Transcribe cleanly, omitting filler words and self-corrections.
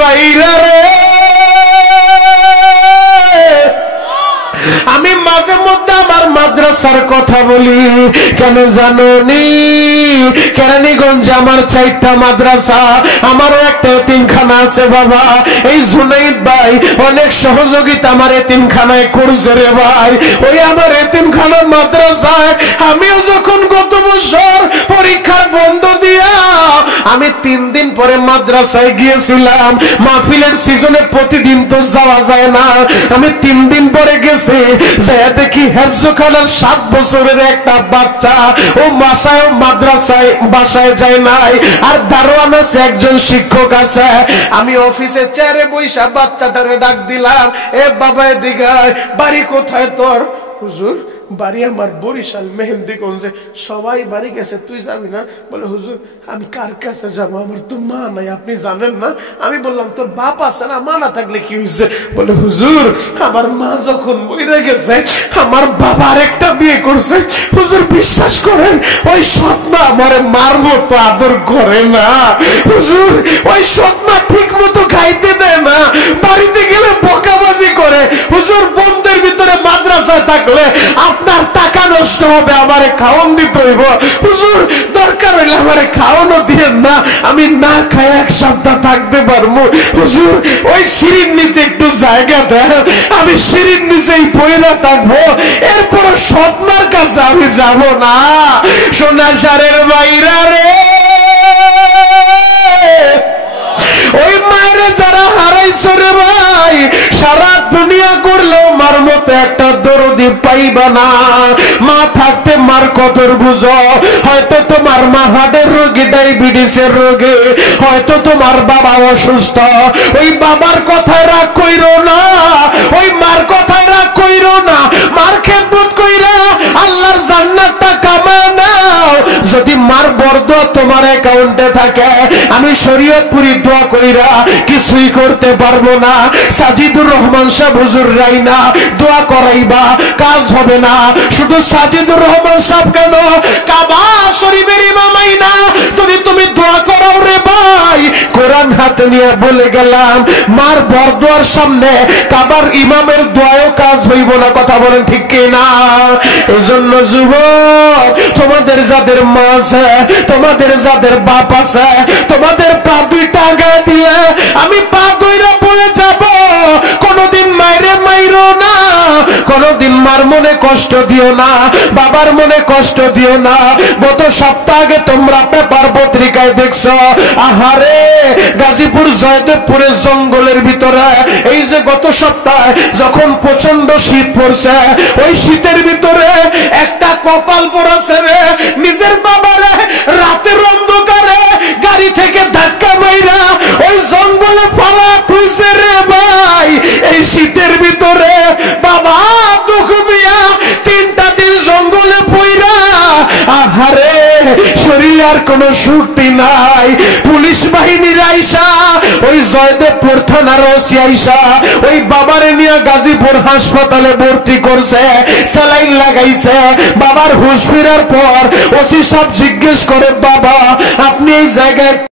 ভাইরা রে, আমি মাঝে মধ্যে আমার মাদ্রাসার কথা বলি। কেন জানোনি? কেরানীগঞ্জে আমার 4টা মাদ্রাসা, আমারও একটা এতিমখানা আছে বাবা। এই জুনাইদ ভাই অনেক সহযোগিতা আমার এতিমখানায় করছে রে ভাই। ওই আমার এতিমখানা মাদ্রাসায় আমিও যখন গত বছর পরীক্ষা বন্ধ দিয়া আমি 3 দিন পরে মাদ্রাসায় গিয়েছিলাম। মাহফিলের সিজনে প্রতিদিন তো যাওয়া যায় না, আমি 3 দিন পরে গেছি। যায় দেখি হেফজখানার 7 বছরের একটা বাচ্চা, ও মাদ্রাসায় বাসায় যায় নাই, আর দারোয়ান আছে, একজন শিক্ষক আছে। আমি অফিসে চেয়ারে বইসা বাচ্চাটারে ডাক দিলাম, এ বাবা এদিকে আয়, বাড়ি কোথায় তোর? হুজুর বাড়ি আমার বরিশাল মেহেন্দিগঞ্জে। সবাই বাড়ি গেছে, তুই যাবি না? বলে হুজুর আমি কার কাছে যাবো, আমার তো মা নাই, আপনি জানেন না? আমি বললাম তোর বাপ আছে না, মা না থাকলে কি হয়েছে? বলে হুজুর আমার মা যখন মরে গেছে আমার বাবার একটা বিয়ে করছে। হুজুর বিশ্বাস করেন ওই সৎ মা আমারে মার মতো আদর করে না হুজুর, ওই সৎ মা ঠিক মতো খাইতে দেয় না, বাড়িতে গেলে বকাবাজি করে। হুজুর বন্ধের ভিতরে মাদ্রাসায় থাকলে আপনার টাকা নষ্ট হবে, আমারে খাওয়ান দিতে হইব। হুজুর দরকার হইলে আমারে খাওয়ানো দিয়েন না, আমি না খাই 1 সপ্তাহ থাকতে পারবো। হুজুর ওই সিঁড়ির নিচে একটু জায়গা দেন, আমি সিঁড়ির নিচেই পয়লা থাকবো, এরপর স্বপ্নার কাছে আমি যাব না। সোনা সারের বাইরা রে, ওই মায়ের যারা হারাইছো রে ভাই, সারা দুনিয়া করলেও মার মতো একটা দরদি পাইবা না। মা থাকতে মার কদর বুঝো। হয়তো তোমার মা হার্টের রোগী, ডায়াবেটিসের রোগী, হয়তো তোমার বাবা অসুস্থ। ওই বাবার কথায় রাগ কইরো না, ওই মার কথায় রাগ কইরো না। মার খেদমত কইরা আল্লাহর জান্নাতটা কামায় নাও। যদি মার বরদোয়া তোমার অ্যাকাউন্টে থাকে, আমি শরীয়তপুরি দোয়া কইরা কিছুই করতে পারবো না। সাজিদুর রহমান সাহেব হুজুর রাইনা দোয়া করাইবা, কাজ হবে না। শুধু সাজিদুর রহমান সাহেব কেন, কাবা শরীফের ইমামাই না, যদি তুমি দোয়া করাও রে ভাই, কোরআন হাতে নিয়ে বলে গেলাম মার বরদোয়ার সামনে কাবার ইমামের দোয়াও কাজ হইব না। কথা বলেন ঠিক কিনা? এজন্য যুবক, তোমাদের যাদের মা আছে, তোমাদের যাদের বাপ আছে, তোমাদের পা 2টা আগায় দিয়ে আমি পা ধইরা বলে যাব, কোনদিন মাইরে মাইরো না, কোনদিন মার মনে কষ্ট দিও না, বাবার মনে কষ্ট দিও না। গত সপ্তাহ আগে তোমরা পেপার পত্রিকায় দেখছো, আহারে গাজীপুর জয়দেবপুরের জঙ্গলের ভিতরে এই যে গত সপ্তাহে যখন প্রচন্ড শীত পড়ছে, ওই শীতের ভিতরে একটা কপাল পড়াছে রে, নিজের বাবারে রাতের অন্ধকারে গাড়ি থেকে ধাক্কা মাইরা ওই জঙ্গলে ফালা তুইছে রে ভাই। এই শীতের ভিতরে বাবা দুঃখ মিয়া 3টা দিন জঙ্গলে পইরা, আহারে শরীরে আর কোনো শক্তি নাই। পুলিশ বাহিনীর আইসা, ওই জয়দেবপুর থানার ওসি আইসা ওই বাবারে নিয়ে গাজীপুর হাসপাতালে ভর্তি করছে, স্যালাইন লাগাইছে। বাবার হুঁশ ফেরার পর ওসি সব জিজ্ঞেস করে, বাবা আপনি এই জায়গায়